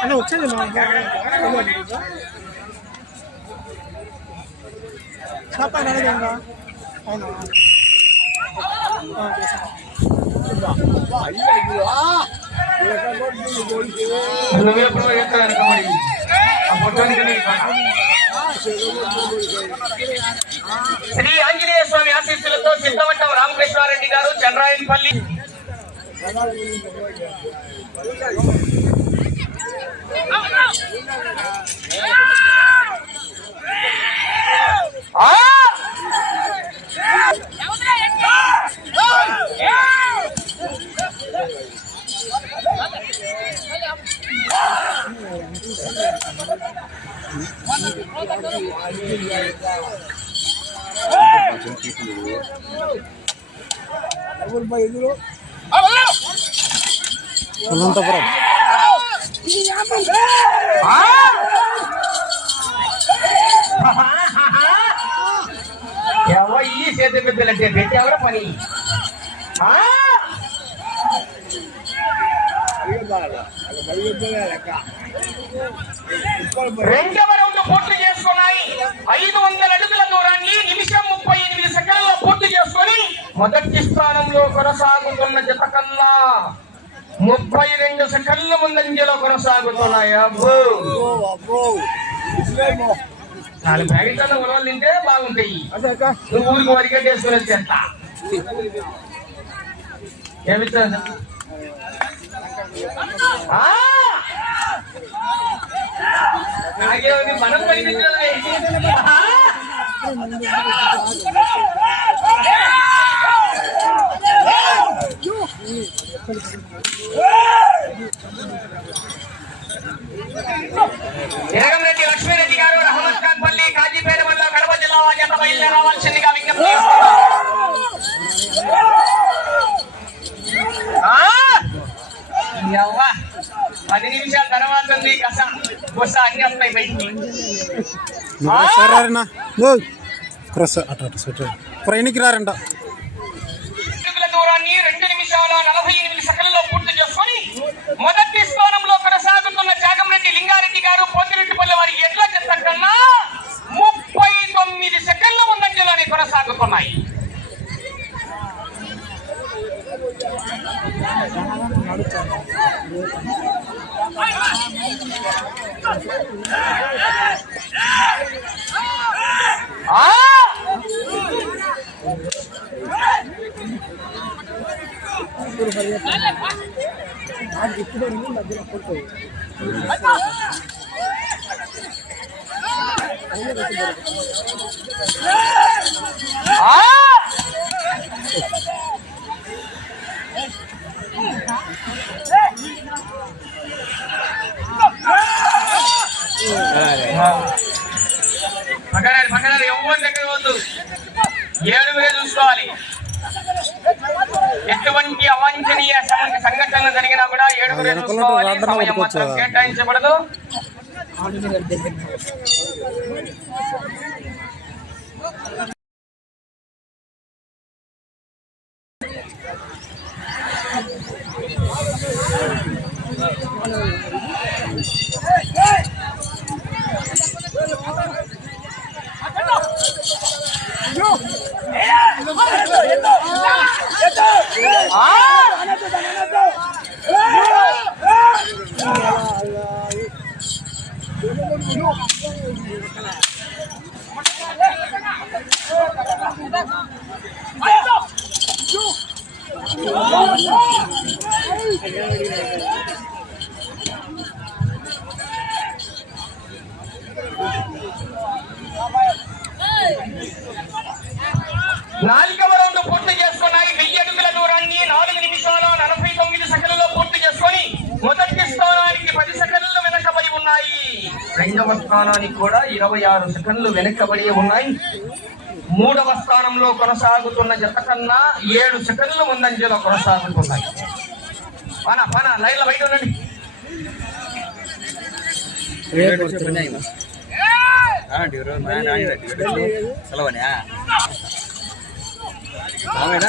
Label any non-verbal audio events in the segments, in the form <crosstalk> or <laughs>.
అన్న వచ్చేది మా షాప్ ఆయన అడగంగా ఆయన ఆ, చేశాను. నువ్వే ఎప్పుడు ఎత్తాను కబడ్డీ ఆ పొట్టానికి నీ శ్రీ ఆంజనేయ స్వామి ఆశీస్సులతో సిద్ధవట్టం రామకృష్ణారెడ్డి గారు చంద్రాయనపల్లి ఆ! అనంతపురం. ఆ! ఎవ ఈ చేతి పెద్దలంటే? పెట్టేవడ పని? ఆ! రెండవ రౌండ్ పూర్తి చేసుకున్నాయి? ఐదు వందల అడుగుల దూరాన్ని నిమిషం ముప్పై ఎనిమిది సెకండ్లలో పూర్తి చేసుకొని మొదటి స్థానంలో కొనసాగుతున్న జత కల్లా ముప్పై రెండు సెకండ్ల ముందంజలో కొనసాగుతున్నాయి. అబ్బో! నాలుగు ప్యాకెట్ల ఉలవలు తింటే బాగుంటాయి. నువ్వు ఊరికి వరిగడ్డ వేసుకుని వచ్చేస్తా ఏమిచ్చా నాకేముంది మనం కనిపించదు ఎరగంరెడ్డి లక్ష్మీరెడ్డి గారు రహమత్ ఖాన్ పల్లి కాజీపేట మండలం కడప జిల్లా వారి బయలుదేరవలసిందిగా విజ్ఞప్తి పది నిమిషాల తర్వాత ఉంది కస బుస అన్ని వస్తాయి బయటికి సార్ రారంట మొదటి స్థానంలో కొనసాగుతున్న చాగంరెడ్డి లింగారెడ్డి గారు పోతిరెడ్డిపల్లి వారి ఎడ్ల చెత్త కన్నా ముప్పై తొమ్మిది సెకండ్ల ముందంజలోనే కొనసాగుతున్నాయి ఆ ఆ పక్కడారు పక్కడారు ఎవరి దగ్గర వద్దు ఏడుగురే చూసుకోవాలి. ఎటువంటి అవాంఛనీయ సంఘటనలు జరిగినా కూడా ఏడుగురే చూసుకోవాలి సమయం మాత్రం. కేటాయించబడదు ఆ! Thank you. స్థానానికి కూడా ఇరవై ఆరు సెకండ్లు వెనకబడి ఉన్నాయి మూడవ స్థానంలో కొనసాగుతున్న జత కన్నా ఏడు సెకండ్లు ముందంజలో కొనసాగుతున్నాయి పన పన లైన్ల బయట ఉండండి సెలవనా ఆమెనా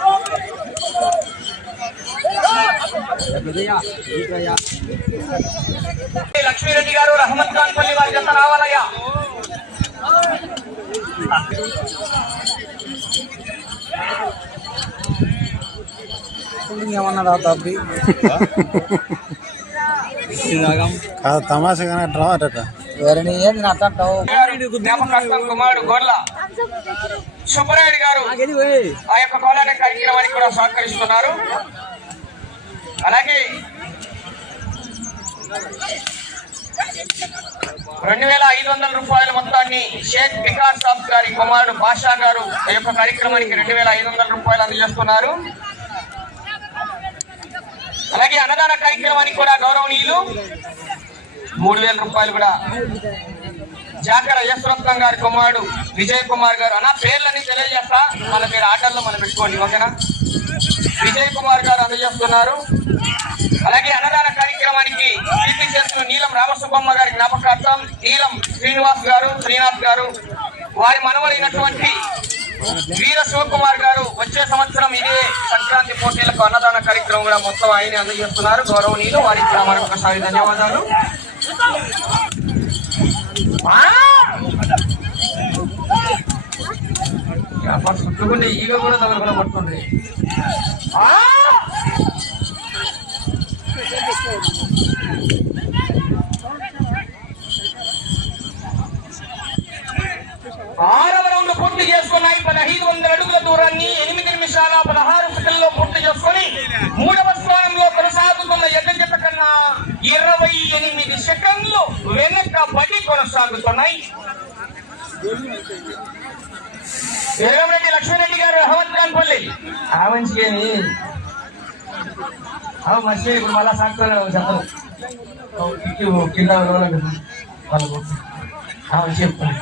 లక్ష్మీరెడ్డి గారు రహమత్ ఖాన్ పల్లి వారి జత రావాలయ్యా. ఏమన్నా తప్పి కాదు తమాషగానే డ్రా అట ఎవరిని ఏంది నా అంటావు జ్ఞాపకార్థం కుమారుడు గోర్ల. సుబ్బరాయుడు గారు ఆ యొక్క కోలాట కార్యక్రమానికి కూడా సహకరిస్తున్నారు. అలాగే రెండు వేల ఐదు వందల రూపాయల మొత్తాన్ని షేక్ వికాస్ సాబ్ గారి కుమారుడు బాషా గారు ఈ యొక్క కార్యక్రమానికి రెండు వేల ఐదు వందల రూపాయలు అందజేస్తున్నారు. అలాగే అన్నదాన కార్యక్రమానికి కూడా గౌరవనీయులు మూడు వేల రూపాయలు కూడా. జాకర యశ్వరత్నం గారి కుమారుడు విజయ్ కుమార్ గారు. అన్న పేర్లన్నీ తెలియజేస్తా. మన మీరు ఆర్డర్లో మనం పెట్టుకోండి ఓకేనా? విజయ్ కుమార్ గారు అందజేస్తున్నారు. అలాగే అన్నదాన కార్యక్రమానికి కీర్తి చేస్తున్న నీలం రామసుబ్బమ్మ గారి జ్ఞాపకార్థం నీలం శ్రీనివాస్ గారు శ్రీనాథ్ గారు వారి మనవలైనటువంటి వీర శివకుమార్ గారు వచ్చే సంవత్సరం ఇదే సంక్రాంతి పోటీలకు అన్నదాన కార్యక్రమం కూడా మొత్తం ఆయన అందజేస్తున్నారు. గౌరవనీయులు వారికి కూడా మరొకసారి ధన్యవాదాలు చుట్టుకుంటే ఈగ కూడా తమరు పడుతుంది. ఆరవ రౌండ్ పూర్తి చేసుకున్నాయి. పదహైదు వందల అడుగుల దూరాన్ని ఎనిమిది నిమిషాల పదహారు సెకండ్లో పూర్తి చేసుకుని మూడవ స్థానంలో కొనసాగుతున్న ఎడ్ల కన్నా ఇరవై ఎనిమిది సెకండ్లు వెనకబడి కొనసాగుతున్నాయి రెడ్డి లక్ష్మీరెడ్డి గారు అహ్మద్ ఖాన్ పల్లి ఆ మంచిగా మంచిగా ఇప్పుడు మళ్ళా సాగుతున్నారు చెప్పరు కిక్కి కింద వాళ్ళకు మంచిగా చెప్తాను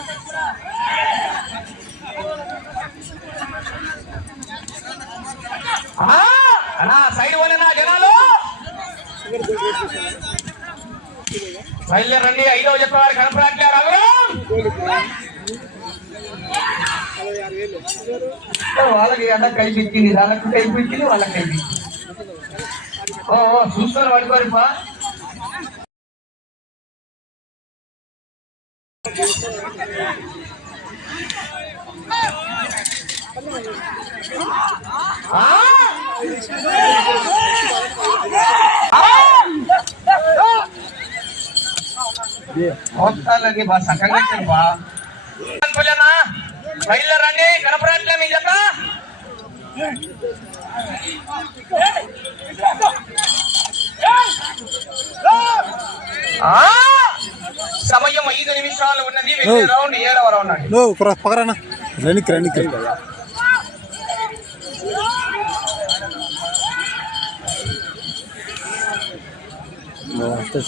ఆ! అన్నా సైడ్ పోలేనా జనాలు. బయలుదేరండి. ఐదవ చెప్పేవారు కనపడట్లేరు అవరు వాళ్ళకి ఎండ కైపించింది వాళ్ళకి కైపించింది వాళ్ళకి కైపించింది ఓ ఓ, చూస్తాను పడిపోరిపా ఆ! మొత్తాలకి బా సకంగా బా అనుకోలేనా బయలుదేరండి కనపడట్లే మీ జత ఆ! సమయం ఐదు నిమిషాలు ఉన్నది వెళ్ళే రౌండ్ ఏడవ రౌండ్ అండి నువ్వు పక్కరానా రండికి రండికి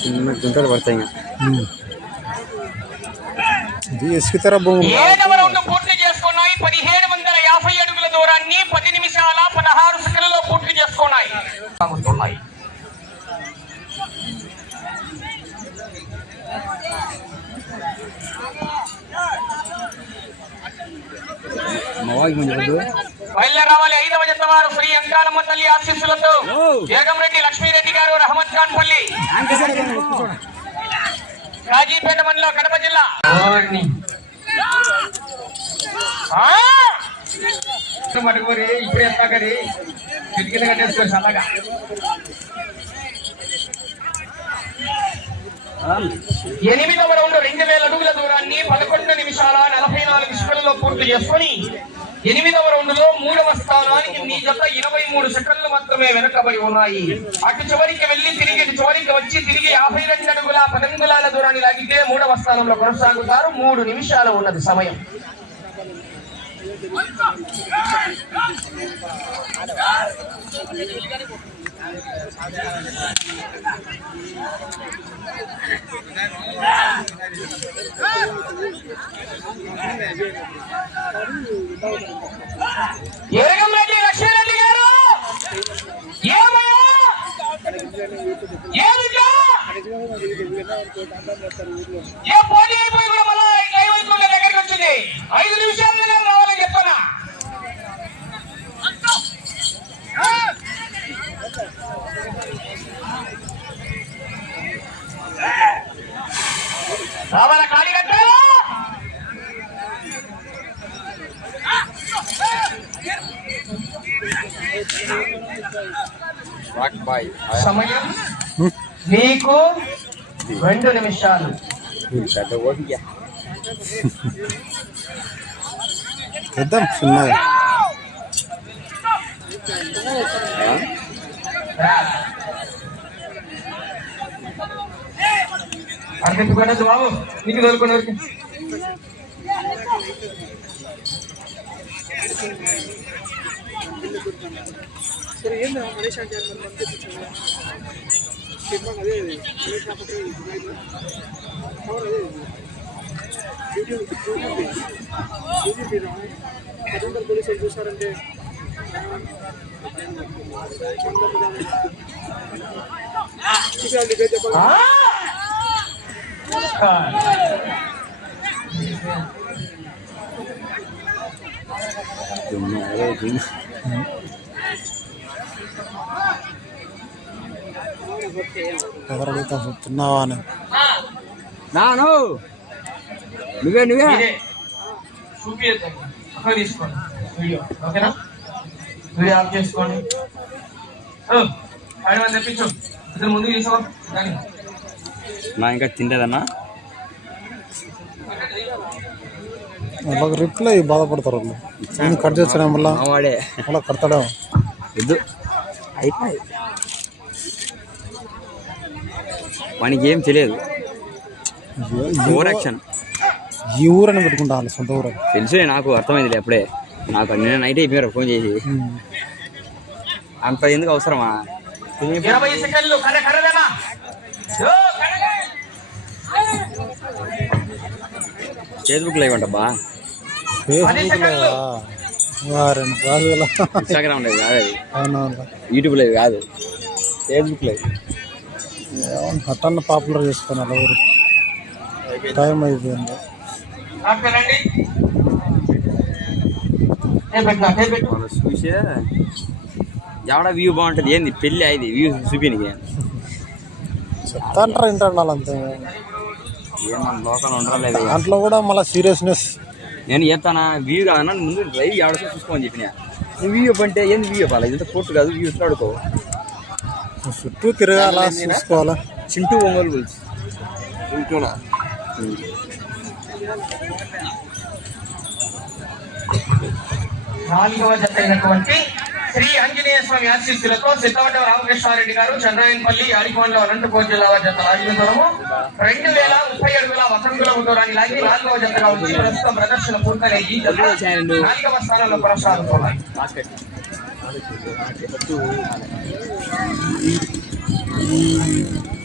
చిన్న గుంటలు పడతాయి ఇది ఎసుకుతారా భూమి ఏడవ రౌండ్ పూర్తి చేసుకున్నాయి పదిహేడు వందల యాభై అడుగుల దూరాన్ని పది నిమిషాల పదహారు సెకండ్లలో పూర్తి చేసుకున్నాయి సాగుతున్నాయి. బయలుదేరి రావాలి ఐదవ జత వారు శ్రీ అంకాలమ్మ తల్లి ఆశీస్సులతో జగంరెడ్డి లక్ష్మీరెడ్డి గారు రహమత్ ఖాన్ పల్లి. రాజీపేట మండలం కడప జిల్లా! పట్టుకోరి ఇప్పుడే ఎత్తాకరి కిటికీలు కట్టేసుకోరు చల్లగా ఎనిమిదవ రౌండ్ రెండు వేల అడుగుల దూరాన్ని పదకొండు నిమిషాల నలభై నాలుగు సెకండ్లలో పూర్తి చేసుకొని ఎనిమిదవ రౌండ్లో మూడవ స్థానానికి మీ జత ఇరవై మూడు సెకండ్లు మాత్రమే వెనకబడి ఉన్నాయి. అటు చివరికి వెళ్ళి తిరిగి ఇటు చివరికి వచ్చి తిరిగి యాభై రెండు అడుగుల పదంగులాల దూరాన్ని లాగితే మూడవ స్థానంలో కొనసాగుతారు. మూడు నిమిషాలు ఉన్నది సమయం. ఎరగంరెడ్డి లక్ష్మీరెడ్డి గారు! ఏమయ్యా? ఏమిటా ఏ పోటీ అయిపోయి కూడా మళ్ళీ ఐదు నిమిషాలు సమయం. మీకు రెండు నిమిషాలు. పెద్ద <laughs> చిన్నగా అర్థం బాబు. నీకు దొరుకునే వరకు. ಸರ್ ಏನು ಗಣೇಶ ಅಂತ ಬಂದು ತಿರ್ಮಾನ ಅದೇ ಇದೆ ಗಣೇಶ ಹಾಕಿದ್ರೆ ಅವ್ರು ಅದೇ ಇದೆ బీజేపీ బీజేపీ స్వతంత్ర పోలీసులు చూసారంటే చెప్పాలి ఎవరు అడుగుతాం తిన్నావా అని. నాను. నువ్వే నువ్వే. మీరే. చూపించండి అక్కడ తీసుకోండి. వీడియో. ఓకేనా? వీడియో ఆఫ్ చేసుకోండి. ఓ, పది మంది తెప్పించు. ఇద్దరు ముందుకు తీసుకో. కానీ నా ఇంకా వాళ్ళకి రిప్లై బాధపడతారు వాళ్ళు. కట్ చేస్తాడు మళ్ళీ. కడతాడా వద్దు. అయిపోయి. వానికి ఏం తెలియదు. ఓవర్ యాక్షన్ ఈ ఊరని పెట్టుకుంటా సొంత ఊరు తెలుసులే నాకు అర్థమైందిలే అప్పుడే. నాకు నిన్న నైట్ అయిపోయారు ఫోన్ చేసి. అంత ఎందుకు అవసరమా. ఫేస్బుక్ లైవ్ అంటబ్బా. ఇన్స్టాగ్రామ్ లైవ్ కాదు యూట్యూబ్ లైవ్ కాదు ఫేస్బుక్ లైవ్ అట్టన్న పాపులర్ చేసుకున్నారు ఊరు టైం అయిపోయింది. చూసే ఎవడ వ్యూ బాగుంటుంది? ఏంది? పెళ్ళి అయింది. వ్యూ చూపినికి చెప్తా అంటారు వింటారు వాళ్ళంతే ఏం మన లోకల్ ఉండలేదు దాంట్లో కూడా మళ్ళీ సీరియస్నెస్ నేను చెప్తానా? వ్యూ కాదన్నా ముందు డ్రైవ్ ఎవడో చూసుకోని చెప్పిన. వ్యూ అంటే ఏంది వ్యూ చెప్పాలి ఇదంతా కోర్టు కాదు వ్యూ ఆడుకో చుట్టూ తిరగాల చూసుకోవాలా? చింటూ ఒంగోలు బుల్స్ చింటూనా? నాలుగవ జత అయినటువంటి శ్రీ ఆంజనేయ స్వామి ఆశీస్సులతో సిద్ధవట రామకృష్ణారెడ్డి గారు చంద్రాయనపల్లి ఆడికొండ అనంతపురం జిల్లా జత లాగిన దూరము రెండు వేల ముప్పై అడుగుల వసంతుల దూరాన్ని లాగి నాలుగవ జతగా వచ్చి ప్రస్తుతం ప్రదర్శన పూర్తయిన ఈ జత నాలుగవ స్థానంలో కొనసాగుతున్నాయి Thank you.